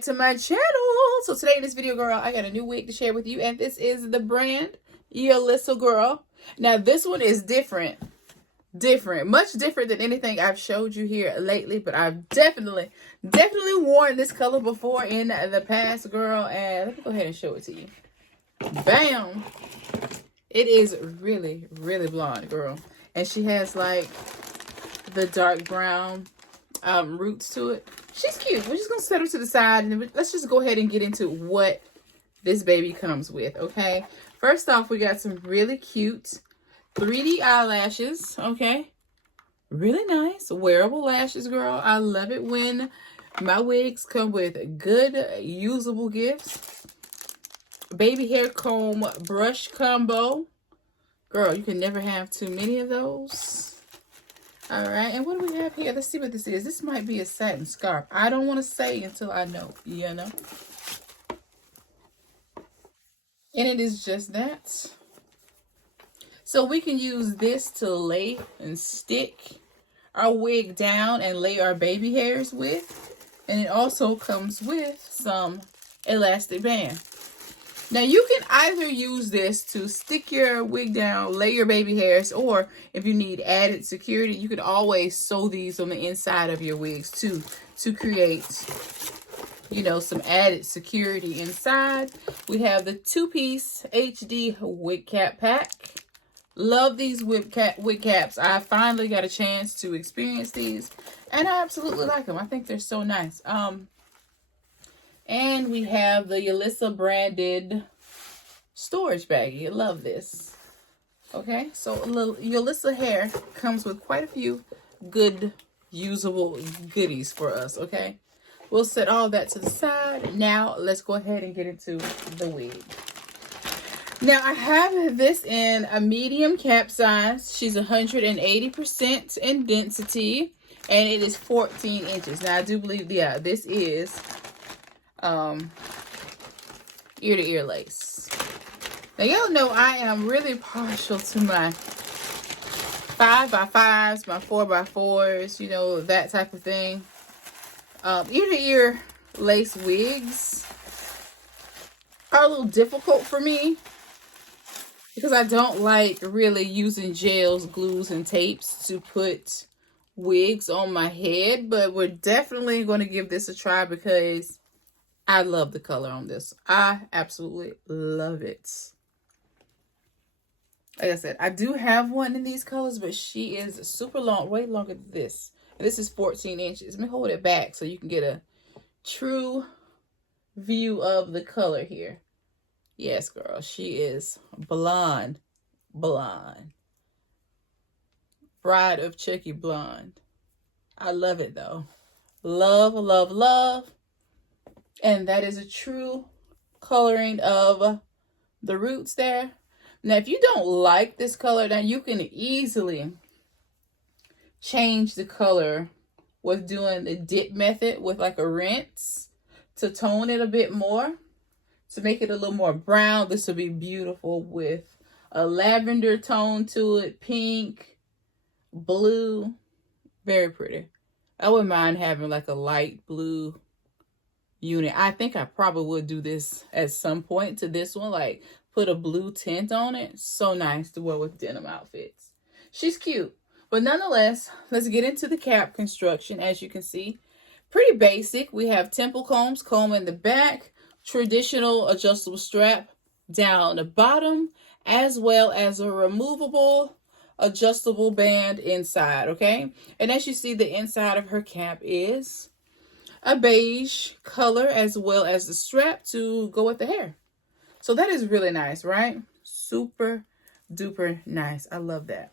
back to my channel. So today in this video, girl, I got a new wig to share with you, and this is the brand Yolissa, girl. Now this one is different, much different than anything I've showed you here lately, but I've definitely worn this color before in the past, girl. And let me go ahead and show it to you. Bam! It is really blonde, girl, and she has like the dark brown roots to it. She's cute. We're just gonna set her to the side, and then let's just go ahead and get into what this baby comes with. Okay, first off, we got some really cute 3D eyelashes. Okay, really nice wearable lashes, girl. I love it when my wigs come with good usable gifts. Baby hair comb brush combo, girl. You can never have too many of those. All right, and what do we have here? Let's see what this is. This might be a satin scarf. I don't want to say until I know, you know. And it is just that. So we can use this to lay and stick our wig down and lay our baby hairs with. And it also comes with some elastic band. Now, you can either use this to stick your wig down, lay your baby hairs, or if you need added security, you could always sew these on the inside of your wigs too, to create, you know, some added security inside. We have the 2-piece HD wig cap pack. Love these wig caps. I finally got a chance to experience these, and I absolutely like them. I think they're so nice. And we have the Yolissa branded storage baggie. I love this. Okay, so a little Yolissa Hair comes with quite a few good usable goodies for us. Okay, we'll set all that to the side. Now let's go ahead and get into the wig. Now I have this in a medium cap size. She's 180% in density, and it is 14 inches. Now I do believe, yeah, this is ear-to-ear lace. Now y'all know I am really partial to my 5x5s, my 4x4s, you know, that type of thing. Ear-to-ear lace wigs are a little difficult for me because I don't like really using gels, glues, and tapes to put wigs on my head, but we're definitely going to give this a try because I love the color on this. I absolutely love it. Like I said, I do have one in these colors, but she is super long, way longer than this. And this is 14 inches. Let me hold it back so you can get a true view of the color here. Yes, girl, she is blonde. Blonde. Bride of Chucky blonde. I love it, though. Love, love, love. And that is a true coloring of the roots there. Now, if you don't like this color, then you can easily change the color with doing the dip method with like a rinse to tone it a bit more, to make it a little more brown. This will be beautiful with a lavender tone to it, pink, blue. Very pretty. I wouldn't mind having like a light blue unit. I think I probably would do this at some point to this one, like put a blue tint on it. So nice to wear with denim outfits. She's cute, but nonetheless, let's get into the cap construction. As you can see, pretty basic. We have temple combs, comb in the back, traditional adjustable strap down the bottom, as well as a removable adjustable band inside. Okay, and as you see, the inside of her cap is a beige color, as well as the strap to go with the hair. So that is really nice, right? Super duper nice. I love that.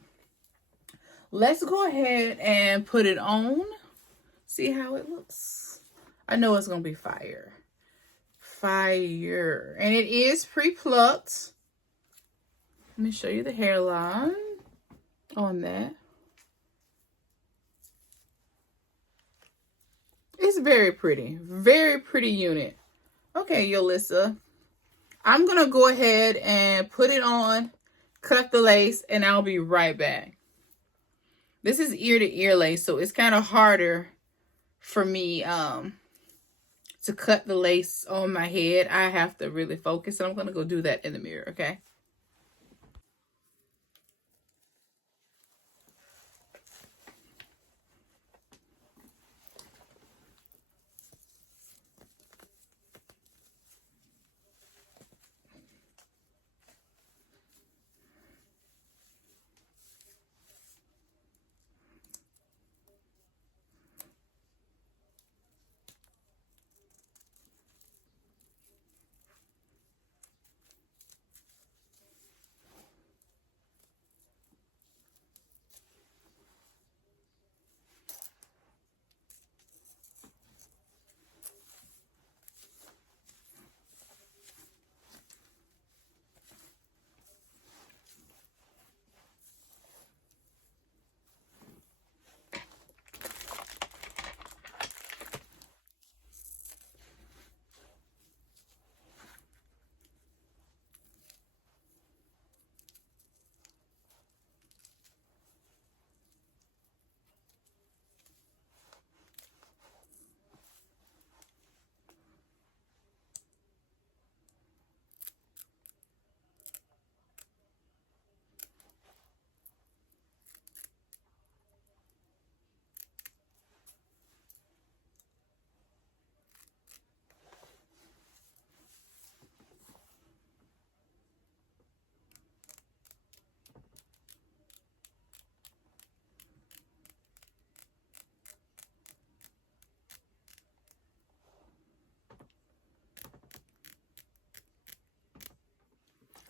Let's go ahead and put it on. See how it looks. I know it's going to be fire. Fire. And it is pre-plucked. Let me show you the hairline on that. It's very pretty unit. Okay, Yolissa, I'm going to go ahead and put it on, cut the lace, and I'll be right back. This is ear to ear lace, so it's kind of harder for me to cut the lace on my head, I have to really focus. And I'm going to go do that in the mirror, okay?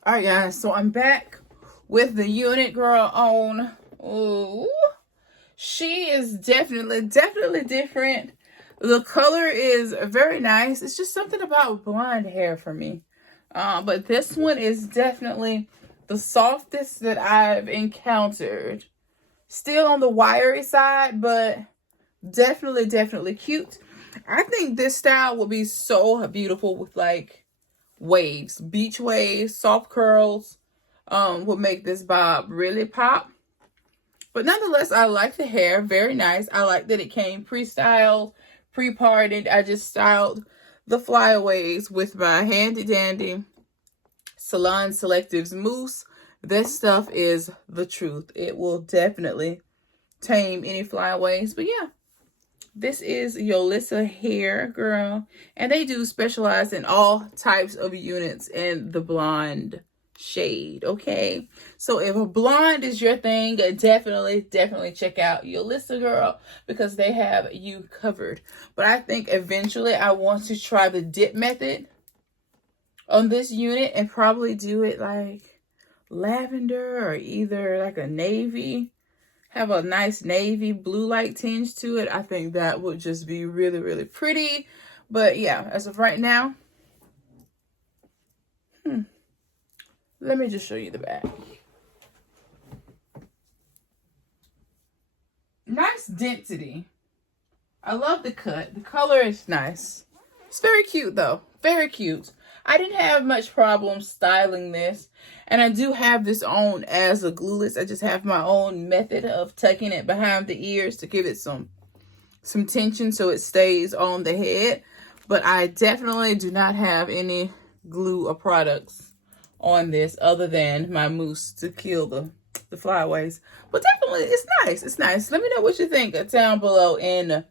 All right, guys, so I'm back with the unit girl on. Ooh, she is definitely different. The color is very nice. It's just something about blonde hair for me. But this one is definitely the softest that I've encountered. Still on the wiry side, but definitely cute. I think this style will be so beautiful with like waves, beach waves, soft curls, will make this bob really pop. But nonetheless, I like the hair, very nice. I like that it came pre-styled, pre-parted. I just styled the flyaways with my handy dandy Salon Selectives mousse. This stuff is the truth. It will definitely tame any flyaways. But yeah, this is Yolissa Hair, girl. And they do specialize in all types of units in the blonde shade, okay? So if a blonde is your thing, definitely check out Yolissa, girl, because they have you covered. But I think eventually I want to try the dip method on this unit and probably do it like lavender or either like a navy. Have a nice navy blue light tinge to it. I think that would just be really pretty. But yeah, as of right now, let me just show you the back. Nice density. I love the cut. The color is nice. It's very cute though. Very cute. I didn't have much problem styling this. And I do have this on as a glueless. I just have my own method of tucking it behind the ears to give it some tension so it stays on the head. But I definitely do not have any glue or products on this other than my mousse to kill the flyaways. But definitely, it's nice. It's nice. Let me know what you think down below in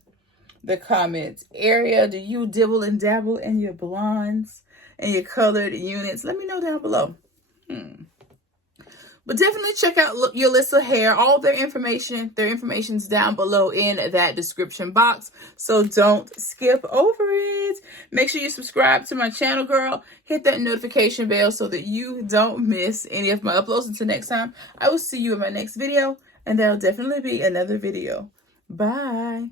the comments area. Do you dibble and dabble in your blondes and your colored units? Let me know down below. But definitely check out Yolissa Hair. All their information's down below in that description box. So don't skip over it. Make sure you subscribe to my channel, girl. Hit that notification bell so that you don't miss any of my uploads. Until next time, I will see you in my next video. And there'll definitely be another video. Bye.